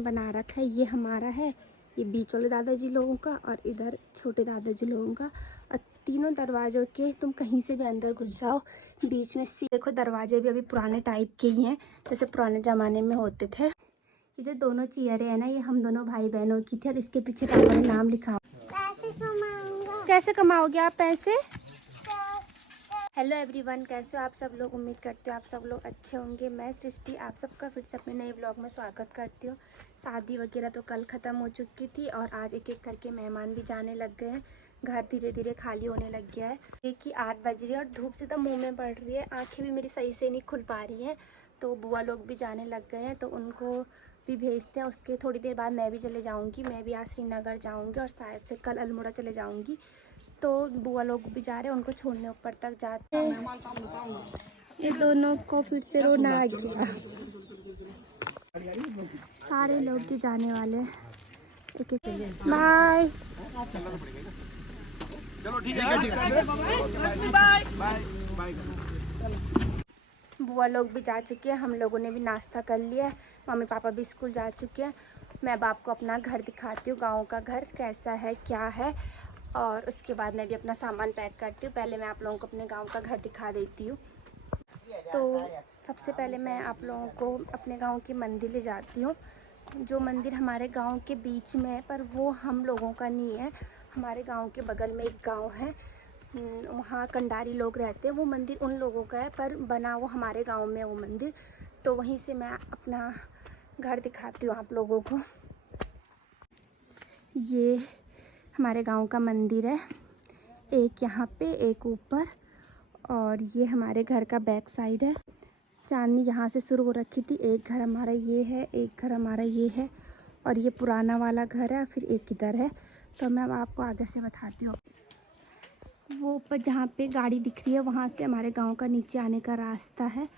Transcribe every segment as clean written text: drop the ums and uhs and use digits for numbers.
बना रखा है। ये हमारा है, ये बीच वाले दादाजी लोगों का और इधर छोटे दादाजी लोगों का। और तीनों दरवाजों के तुम कहीं से भी अंदर घुस जाओ, बीच में सी देखो दरवाजे भी अभी पुराने टाइप के ही हैं, जैसे पुराने ज़माने में होते थे। ये जो दोनों चेयरें हैं ना, ये हम दोनों भाई बहनों की थी और इसके पीछे पापा ने नाम लिखा। कैसे कमाओगे आप पैसे? हेलो एवरीवन, कैसे हो आप सब लोग? उम्मीद करती हूँ आप सब लोग अच्छे होंगे। मैं सृष्टि आप सबका फिर से अपने नए व्लॉग में स्वागत करती हूँ। शादी वगैरह तो कल ख़त्म हो चुकी थी और आज एक एक करके मेहमान भी जाने लग गए हैं। घर धीरे धीरे खाली होने लग गया है। एक ही 8 बज रही है और धूप से तो मुँह में पड़ रही है, आँखें भी मेरी सही से नहीं खुल पा रही हैं। तो बुआ लोग भी जाने लग गए हैं, तो उनको भी भेजते हैं। उसके थोड़ी देर बाद मैं भी चले जाऊँगी। मैं भी आज श्रीनगर जाऊँगी और शायद से कल अल्मोड़ा चले जाऊँगी। तो बुआ लोग भी जा रहे हैं, उनको छोड़ने ऊपर तक जाते हैं। ये दोनों को फिर से रोना आ गया। सारे लोग ही जाने वाले हैं एक एक। बाय। चलो ठीक है, बाय बाय। बुआ लोग भी जा चुके हैं, हम लोगों ने भी नाश्ता कर लिया है, मम्मी पापा भी स्कूल जा चुके हैं। मैं अब आपको अपना घर दिखाती हूँ, गाँव का घर कैसा है क्या है, और उसके बाद मैं भी अपना सामान पैक करती हूँ। पहले मैं आप लोगों को अपने गांव का घर दिखा देती हूँ। तो सबसे पहले मैं आप लोगों को अपने गांव की मंदिर ले जाती हूँ। जो मंदिर हमारे गांव के बीच में है, पर वो हम लोगों का नहीं है। हमारे गांव के बगल में एक गांव है, वहाँ कंडारी लोग रहते हैं। वो मंदिर उन लोगों का है, पर बना वो हमारे गाँव में वो मंदिर। तो वहीं से मैं अपना घर दिखाती हूँ आप लोगों को। ये हमारे गांव का मंदिर है, एक यहाँ पे एक ऊपर, और ये हमारे घर का बैक साइड है। चांदनी यहाँ से शुरू हो रखी थी। एक घर हमारा ये है, एक घर हमारा ये है, और ये पुराना वाला घर है, फिर एक इधर है। तो मैं अब आपको आगे से बताती हूँ। वो ऊपर जहाँ पे गाड़ी दिख रही है, वहाँ से हमारे गांव का नीचे आने का रास्ता है,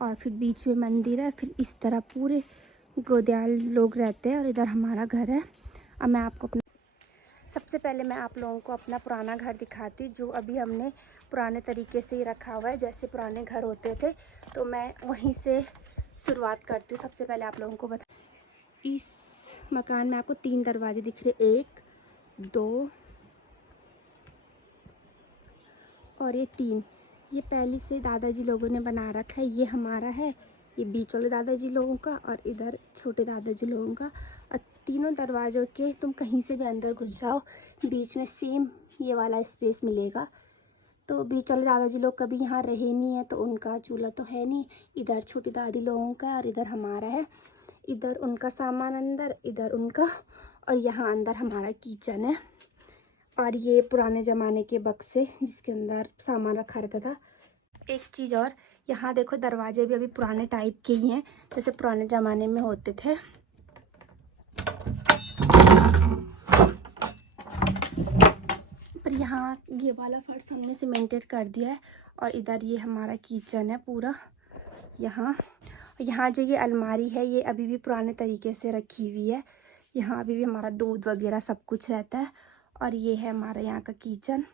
और फिर बीच में मंदिर है। फिर इस तरह पूरे गोदयाल लोग रहते हैं और इधर हमारा घर है। अब मैं आपको सबसे पहले मैं आप लोगों को अपना पुराना घर दिखाती, जो अभी हमने पुराने तरीके से ही रखा हुआ है, जैसे पुराने घर होते थे। तो मैं वहीं से शुरुआत करती हूँ। सबसे पहले आप लोगों को बता, इस मकान में आपको 3 दरवाजे दिख रहे, 1 2 और ये 3। ये पहले से दादाजी लोगों ने बना रखा है। ये हमारा है, ये बीच वाले दादाजी लोगों का और इधर छोटे दादाजी लोगों का। और तीनों दरवाज़ों के तुम कहीं से भी अंदर घुस जाओ, बीच में सेम ये वाला स्पेस मिलेगा। तो बीच वाले दादाजी लोग कभी यहाँ रहे नहीं है, तो उनका चूल्हा तो है नहीं। इधर छोटी दादी लोगों का और इधर हमारा है। इधर उनका सामान अंदर, इधर उनका, और यहाँ अंदर हमारा किचन है। और ये पुराने ज़माने के बक्से जिसके अंदर सामान रखा रहता था। एक चीज़ और, यहाँ देखो दरवाजे भी अभी पुराने टाइप के ही हैं, जैसे पुराने ज़माने में होते थे। पर यहाँ ये वाला फर्श हमने सीमेंटेड कर दिया है। और इधर ये हमारा किचन है पूरा। यहाँ जो ये अलमारी है, ये अभी भी पुराने तरीके से रखी हुई है। यहाँ अभी भी हमारा दूध वगैरह सब कुछ रहता है। और ये है हमारा यहाँ का किचन।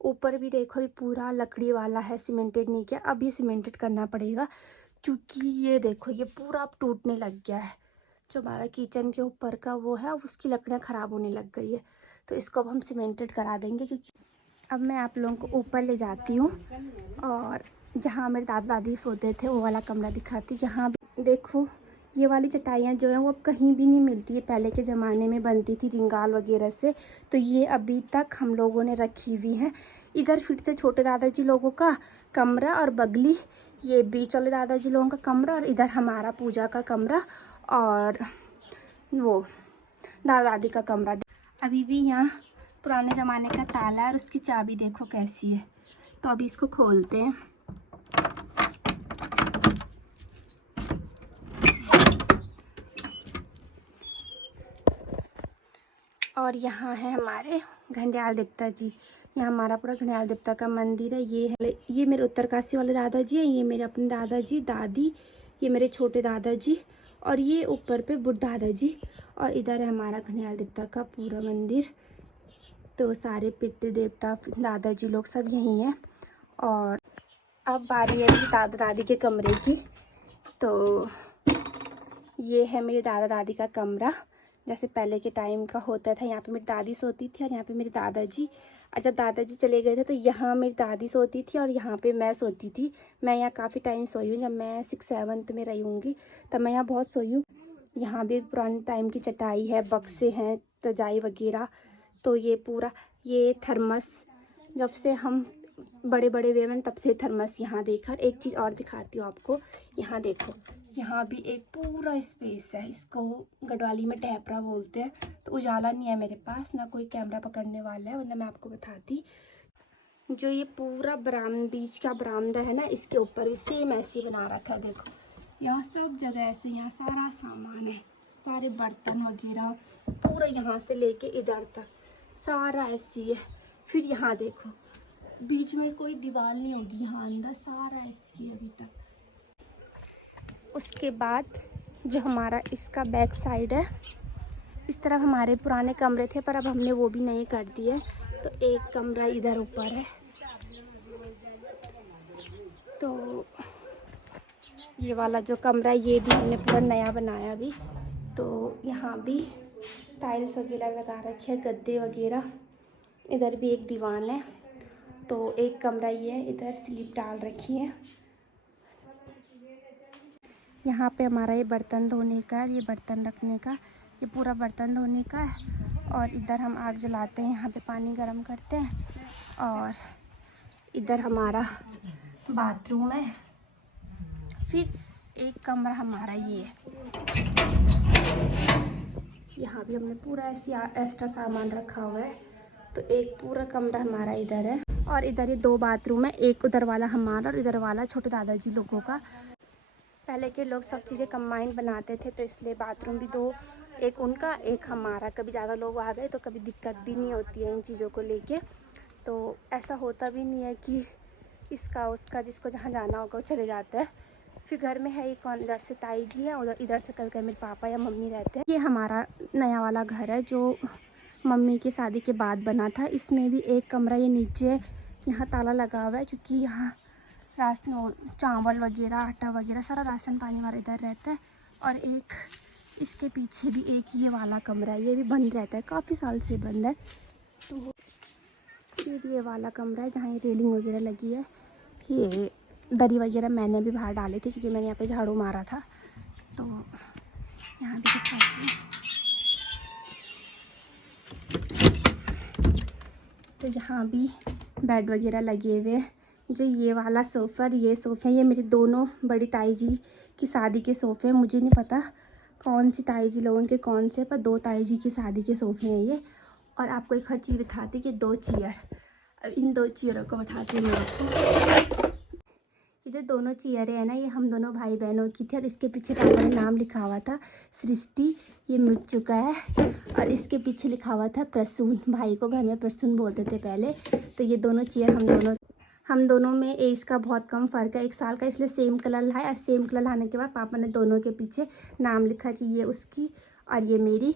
ऊपर भी देखो ये पूरा लकड़ी वाला है, सीमेंटेड नहीं किया। अब ये सीमेंटेड करना पड़ेगा, क्योंकि ये देखो ये पूरा अब टूटने लग गया है। जो हमारा किचन के ऊपर का वो है, उसकी लकड़ियाँ ख़राब होने लग गई है। तो इसको अब हम सीमेंटेड करा देंगे। क्योंकि अब मैं आप लोगों को ऊपर ले जाती हूँ और जहाँ मेरे दादा दादी सोते थे वो वाला कमरा दिखाती। यहाँ देखो ये वाली चटाइयाँ जो हैं वो अब कहीं भी नहीं मिलती है, पहले के ज़माने में बनती थी रिंगाल वगैरह से। तो ये अभी तक हम लोगों ने रखी हुई हैं। इधर फिर से छोटे दादाजी लोगों का कमरा, और बगली ये बीच वाले दादाजी लोगों का कमरा, और इधर हमारा पूजा का कमरा और वो दादा दादी का कमरा। अभी भी यहाँ पुराने ज़माने का ताला है और उसकी चाबी देखो कैसी है। तो अभी इसको खोलते हैं। और यहाँ है हमारे घंडियाल देवता जी। यहाँ हमारा पूरा घंडियाल देवता का मंदिर है। ये मेरे उत्तरकाशी वाले दादाजी हैं, ये मेरे अपने दादाजी दादी, ये मेरे छोटे दादाजी, और ये ऊपर पे बुढ़ दादाजी। और इधर है हमारा घंडियाल देवता का पूरा मंदिर। तो सारे पितृ देवता दादाजी लोग सब यहीं हैं। और अब बारी है दादा दादी के कमरे की। तो ये है मेरे दादा दादी का कमरा, जैसे पहले के टाइम का होता था। यहाँ पे मेरी दादी सोती थी और यहाँ पे मेरे दादाजी। और जब दादाजी चले गए थे तो यहाँ मेरी दादी सोती थी और यहाँ पे मैं सोती थी। मैं यहाँ काफ़ी टाइम सोई हूँ, जब मैं 6-7 में रही होंगी तब मैं यहाँ बहुत सोई हूँ। यहाँ भी पुराने टाइम की चटाई है, बक्से हैं, तजाई वगैरह। तो ये पूरा, ये थर्मस, जब से हम बड़े बड़े हुए मैंने तब से थर्मस यहाँ देखा। एक चीज़ और दिखाती हूँ आपको, यहाँ देखो, यहाँ भी एक पूरा स्पेस है। इसको गढ़वाली में टहपरा बोलते हैं। तो उजाला नहीं है मेरे पास, ना कोई कैमरा पकड़ने वाला है, वरना मैं आपको बताती। जो ये पूरा बीच का बरामदा है ना, इसके ऊपर भी सेम ऐसे ही बना रखा है। देखो यहाँ सब जगह ऐसे, यहाँ सारा सामान है, सारे बर्तन वगैरह पूरा यहाँ से लेके इधर तक सारा ऐसी है। फिर यहाँ देखो, बीच में कोई दीवार नहीं होगी, यहाँ अंदर सारा ऐसी है अभी तक। उसके बाद जो हमारा इसका बैक साइड है, इस तरफ हमारे पुराने कमरे थे पर अब हमने वो भी नहीं कर दिए। तो एक कमरा इधर ऊपर है। तो ये वाला जो कमरा है ये भी हमने पूरा नया बनाया अभी। तो यहाँ भी टाइल्स वगैरह लगा रखे हैं, गद्दे वगैरह। इधर भी एक दीवान है। तो एक कमरा ये है, इधर स्लिप डाल रखी है। यहाँ पे हमारा ये बर्तन धोने का, ये बर्तन रखने का, ये पूरा बर्तन धोने का है। और इधर हम आग जलाते हैं, यहाँ पे पानी गर्म करते हैं। और इधर हमारा बाथरूम है। फिर एक कमरा हमारा ये है, यहाँ भी हमने पूरा ऐसी एक्स्ट्रा सामान रखा हुआ है। तो एक पूरा कमरा हमारा इधर है। और इधर ये 2 बाथरूम है, एक उधर वाला हमारा और इधर वाला छोटे दादाजी लोगों का। पहले के लोग सब चीज़ें कंबाइन बनाते थे, तो इसलिए बाथरूम भी 2, एक उनका एक हमारा। कभी ज़्यादा लोग आ गए तो कभी दिक्कत भी नहीं होती है इन चीज़ों को लेके। तो ऐसा होता भी नहीं है कि इसका उसका, जिसको जहाँ जाना होगा वो चले जाता है। फिर घर में है ही कौन, इधर से ताई जी है, उधर इधर से कभी कभी मेरे पापा या मम्मी रहते हैं। ये हमारा नया वाला घर है जो मम्मी की शादी के बाद बना था। इसमें भी एक कमरा ये नीचे, यहाँ ताला लगा हुआ है क्योंकि यहाँ राशन, चावल वगैरह, आटा वगैरह, सारा राशन पानी हमारा इधर रहता है। और एक इसके पीछे भी एक ये वाला कमरा है, ये भी बंद रहता है, काफ़ी साल से बंद है। तो फिर ये वाला कमरा है जहाँ ये रेलिंग वगैरह लगी है। ये दरी वगैरह मैंने भी बाहर डाली थी क्योंकि मैंने यहाँ पे झाड़ू मारा था। तो यहाँ भी दिखाती हूँ। तो यहाँ भी बेड वगैरह लगे हुए हैं। जो ये वाला सोफ़ा, ये सोफ़े, ये मेरी दोनों बड़ी ताई जी की शादी के सोफ़े हैं। मुझे नहीं पता कौन सी ताई जी लोगों के कौन से, पर 2 ताई जी की शादी के सोफ़े हैं ये। और आपको एक हर चीज़ बताती कि 2 चेयर, अब इन 2 चेयरों को बताती हूँ मैं आपको। ये जो दोनों चेयरें हैं ना, ये हम दोनों भाई बहनों की थी। और इसके पीछे पापा ने नाम लिखा हुआ था सृष्टि, ये मिट चुका है। और इसके पीछे लिखा हुआ था प्रसून, भाई को घर में प्रसून बोलते थे पहले। तो ये दोनों चेयर हम दोनों में एज का बहुत कम फ़र्क है, 1 साल का, इसलिए सेम कलर लाए। और सेम कलर लाने के बाद पापा ने दोनों के पीछे नाम लिखा कि ये उसकी और ये मेरी।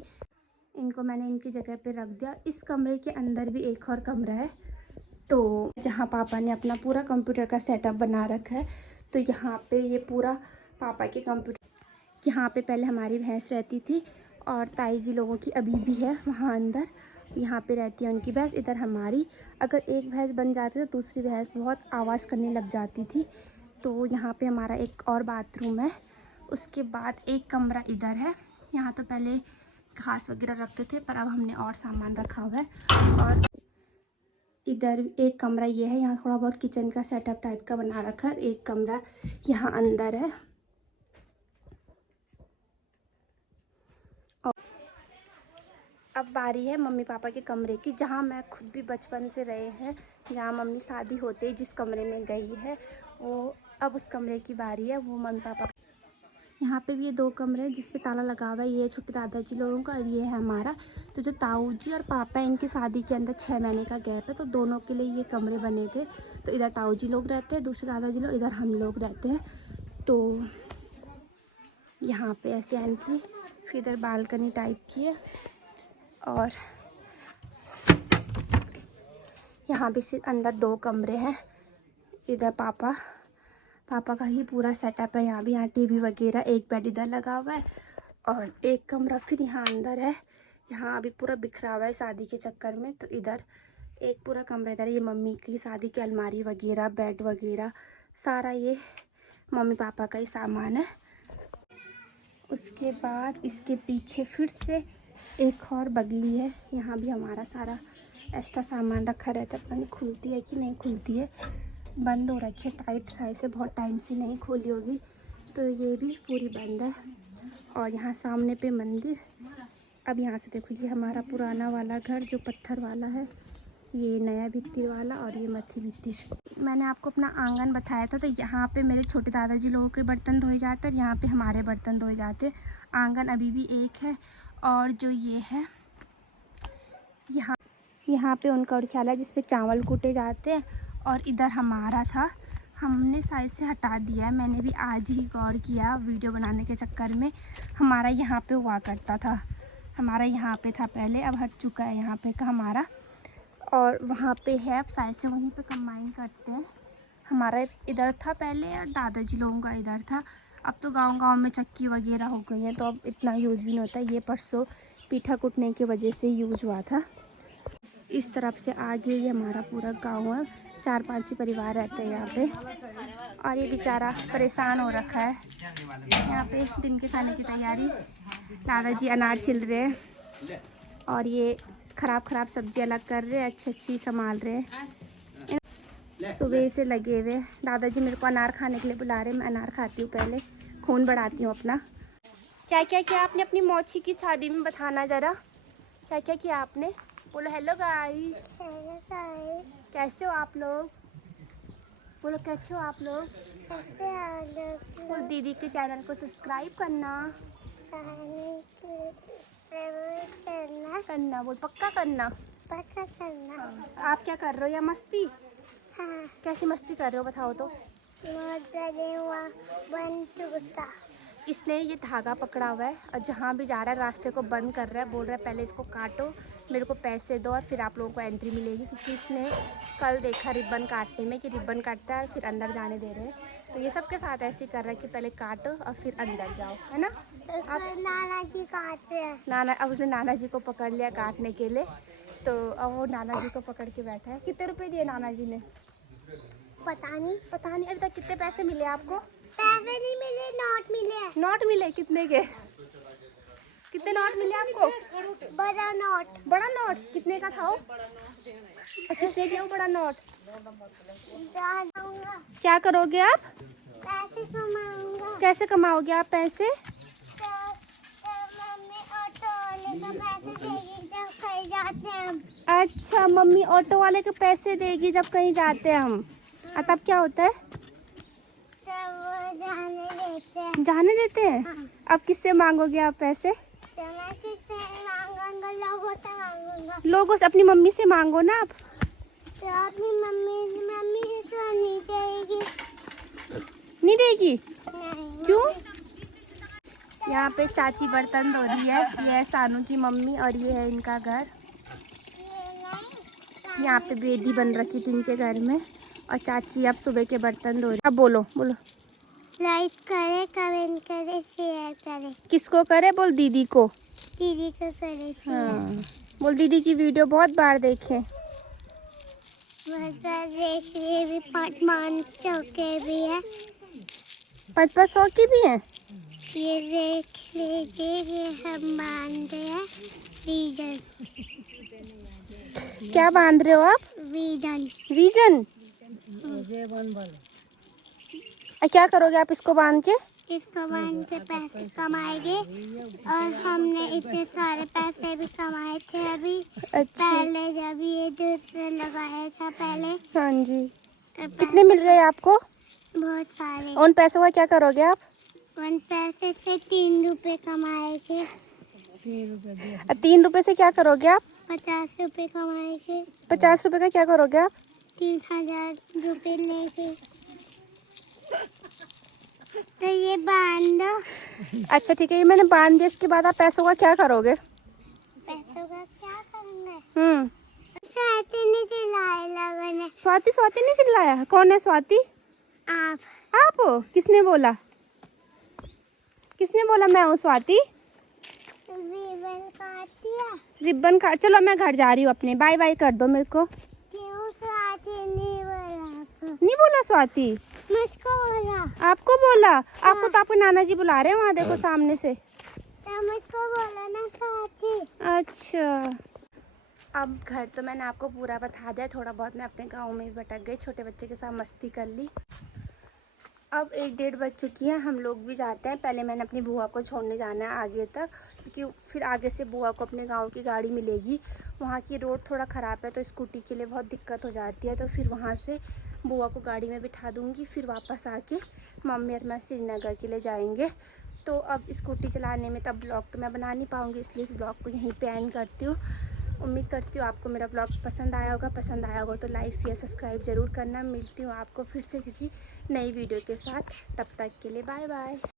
इनको मैंने इनकी जगह पे रख दिया। इस कमरे के अंदर भी एक और कमरा है, तो जहाँ पापा ने अपना पूरा कंप्यूटर का सेटअप बना रखा है। तो यहाँ पे ये पूरा पापा के कंप्यूटर, यहाँ पे पहले हमारी भैंस रहती थी और ताई जी लोगों की अभी भी है वहाँ अंदर, यहाँ पे रहती है उनकी भैंस। इधर हमारी, अगर एक भैंस बन जाती तो दूसरी भैंस बहुत आवाज़ करने लग जाती थी। तो यहाँ पे हमारा एक और बाथरूम है। उसके बाद एक कमरा इधर है, यहाँ तो पहले घास वगैरह रखते थे पर अब हमने और सामान रखा हुआ है। और इधर एक कमरा ये है, यहाँ थोड़ा बहुत किचन का सेटअप टाइप का बना रखा है। एक कमरा यहाँ अंदर है। और अब बारी है मम्मी पापा के कमरे की, जहाँ मैं खुद भी बचपन से रहे हैं, जहाँ मम्मी शादी होते ही जिस कमरे में गई है वो अब उस कमरे की बारी है, वो मम्मी पापा। यहाँ पे भी ये 2 कमरे हैं जिस पे ताला लगा हुआ है, ये छोटे दादाजी लोगों का और ये है हमारा। तो जो ताऊ जी और पापा है, इनकी शादी के अंदर 6 महीने का गैप है, तो दोनों के लिए ये कमरे बने थे। तो इधर ताऊ जी लोग रहते हैं, दूसरे दादाजी लोग, इधर हम लोग रहते हैं। तो यहाँ पे ऐसे एंट्री, फिर इधर बालकनी टाइप की है। और यहाँ भी सिर्फ अंदर 2 कमरे हैं। इधर पापा का ही पूरा सेटअप है। यहाँ भी, यहाँ टीवी वगैरह, एक बेड इधर लगा हुआ है और एक कमरा फिर यहाँ अंदर है। यहाँ अभी पूरा बिखरा हुआ है शादी के चक्कर में, तो इधर एक पूरा कमरा, इधर ये मम्मी की शादी की अलमारी वगैरह, बेड वगैरह, सारा ये मम्मी पापा का ही सामान है। उसके बाद इसके पीछे फिर से एक और बगली है, यहाँ भी हमारा सारा एक्स्ट्रा सामान रखा रहता है। पता नहीं खुलती है कि नहीं खुलती है, बंद हो रखी है टाइट से, बहुत टाइम से नहीं खोली होगी, तो ये भी पूरी बंद है। और यहाँ सामने पे मंदिर। अब यहाँ से देखो, ये हमारा पुराना वाला घर जो पत्थर वाला है, ये नया भित्ती वाला, और ये मथी भित्ती। मैंने आपको अपना आंगन बताया था, तो यहाँ पे मेरे छोटे दादाजी लोगों के बर्तन धोए जाते हैं और यहाँ पे हमारे बर्तन धोए जाते हैं। आंगन अभी भी एक है, और जो ये है यहाँ पे उनका उठ्याला है जिसपे चावल कूटे जाते हैं, और इधर हमारा था, हमने साइड से हटा दिया है। मैंने भी आज ही गौर किया वीडियो बनाने के चक्कर में। हमारा यहाँ पे हुआ करता था, हमारा यहाँ पे था पहले, अब हट चुका है यहाँ पे का हमारा, और वहाँ पे है अब साइड से, वहीं पे कंबाइन करते हैं। हमारा इधर था पहले और दादाजी लोगों का इधर था। अब तो गांव-गांव में चक्की वगैरह हो गई है, तो अब इतना यूज़ भी नहीं होता। ये परसों पीठा कूटने की वजह से यूज हुआ था। इस तरफ से आगे ये हमारा पूरा गांव है, 4-5 ही परिवार रहते हैं यहाँ पे। और ये बेचारा परेशान हो रखा है। यहाँ पे दिन के खाने की तैयारी, दादाजी अनार छिल रहे हैं, और ये खराब सब्जी अलग कर रहे हैं, अच्छी संभाल रहे हैं। सुबह से लगे हुए। दादाजी मेरे को अनार खाने के लिए बुला रहे हैं, मैं अनार खाती हूँ पहले, खून बढ़ाती हूँ अपना। क्या क्या किया आपने अपनी मौसी की शादी में, बताना ज़रा, क्या क्या किया आपने? बोलो हेलो गाइस। कैसे हो आप लोग? बोलो कैसे हो आप लोग? बोलो दीदी के चैनल को सब्सक्राइब करना। बोल पक्का करना। आप क्या कर रहे हो, या मस्ती? हाँ। कैसी मस्ती कर रहे हो बताओ तो। इसने ये धागा पकड़ा हुआ है और जहाँ भी जा रहा है रास्ते को बंद कर रहा है, बोल रहा है पहले इसको काटो, मेरे को पैसे दो और फिर आप लोगों को एंट्री मिलेगी। क्योंकि इसने कल देखा रिबन काटने में कि रिबन काटता है फिर अंदर जाने दे रहे हैं, तो ये सबके साथ ऐसे ही कर रहा है कि पहले काटो और फिर अंदर जाओ, है ना। अब नाना जी काट रहे हैं, अब उसने नाना जी को पकड़ लिया काटने के लिए, तो अब वो नाना जी को पकड़ के बैठा है। कितने रुपए दिए नाना जी ने? पता नहीं। अभी तक कितने पैसे मिले आपको? पैसे नहीं मिले, नोट मिले। नोट मिले? कितने के? कितने नोट मिले आपको? बड़ा नोट कितने का था वो? कितने का वो बड़ा नोट? क्या करोगे आप? पैसे कमाऊंगा। कैसे कमाओगे आप पैसे? अच्छा, मम्मी ऑटो वाले के पैसे देगी जब कहीं जाते हैं हम। तब क्या होता है? जाने देते हैं। हाँ। अब किससे मांगोगे आप पैसे? मैं किससे मांगूंगा? लोगों से मांगूंगा। लोगों से? अपनी मम्मी से मांगो ना आप। तो अपनी मम्मी तो नहीं देगी। नहीं देगी? नहीं। क्यों? यहाँ पे चाची बर्तन धो रही है, ये है सानू की मम्मी और ये है इनका घर। यहाँ पे बेदी बन रखी थी इनके घर में, और चाची अब सुबह के बर्तन धो रही। अब बोलो लाइक करे, कमेंट करे, शेयर करे। किसको करे? बोल दीदी को। दीदी को करे। हाँ, बोल दीदी की वीडियो बहुत बार देखे। बहुत बार देख रही भी, 5 चौके भी है, 5 चौके भी हैं। ये देख लीजिए, ये हम बांध रहे हैं रीजन। क्या बांध रहे हो आप? रीजन। क्या करोगे आप इसको बांध के? इसको बांध के पैसे कमाएंगे, और हमने इतने सारे पैसे भी कमाए थे अभी। अच्छा। पहले जब ये दूध लगाया था पहले। हाँ जी। कितने मिल गए आपको? बहुत सारे। उन पैसों का क्या करोगे आप? उन पैसे से 3 रुपए कमाए थे। 3 रुपए से क्या करोगे आप? 50 रुपए कमाएंगे। 50 रुपए का क्या करोगे आप? 3000 रुपए लेके। तो ये बांध दो। अच्छा ठीक है, ये मैंने बांध दिया। इसके बाद आप पैसों का क्या करोगे? पैसों का क्या करना है? स्वाति ने चिल्लाया लोगों ने। स्वाति ने चिल्लाया? कौन है स्वाति? आप हो? किसने बोला मैं हूँ स्वाति? रिबन काट दिया। रिबन काट, चलो मैं घर जा रही हूँ अपने, बाय बाय कर दो मेरे को। क्यों स्वाति नहीं बोला आपको? नहीं बोला स्वाति? मुझको बोला। आपको बोला? आपको तो आपके नाना जी बुला रहे हैं वहाँ, देखो सामने से। तो मुझको बोला ना स्वाति। अच्छा, अब घर तो मैंने आपको पूरा बता दिया। थोड़ा बहुत मैं अपने गांव में भी भटक गई, छोटे बच्चे के साथ मस्ती कर ली। अब 1-1:30 बज चुकी है, हम लोग भी जाते हैं। पहले मैंने अपनी बुआ को छोड़ने जाना है आगे तक, क्योंकि फिर आगे से बुआ को अपने गांव की गाड़ी मिलेगी। वहाँ की रोड थोड़ा ख़राब है तो स्कूटी के लिए बहुत दिक्कत हो जाती है, तो फिर वहाँ से बुआ को गाड़ी में बिठा दूँगी। फिर वापस आके मम्मी और मैं श्रीनगर के लिए जाएंगे। तो अब स्कूटी चलाने में तब ब्लॉग तो मैं बना नहीं पाऊँगी, इसलिए इस ब्लॉग को यहीं पे एंड करती हूँ। उम्मीद करती हूँ आपको मेरा ब्लॉग पसंद आया होगा। पसंद आया होगा तो लाइक शेयर सब्सक्राइब ज़रूर करना। मिलती हूँ आपको फिर से किसी नई वीडियो के साथ, तब तक के लिए बाय बाय।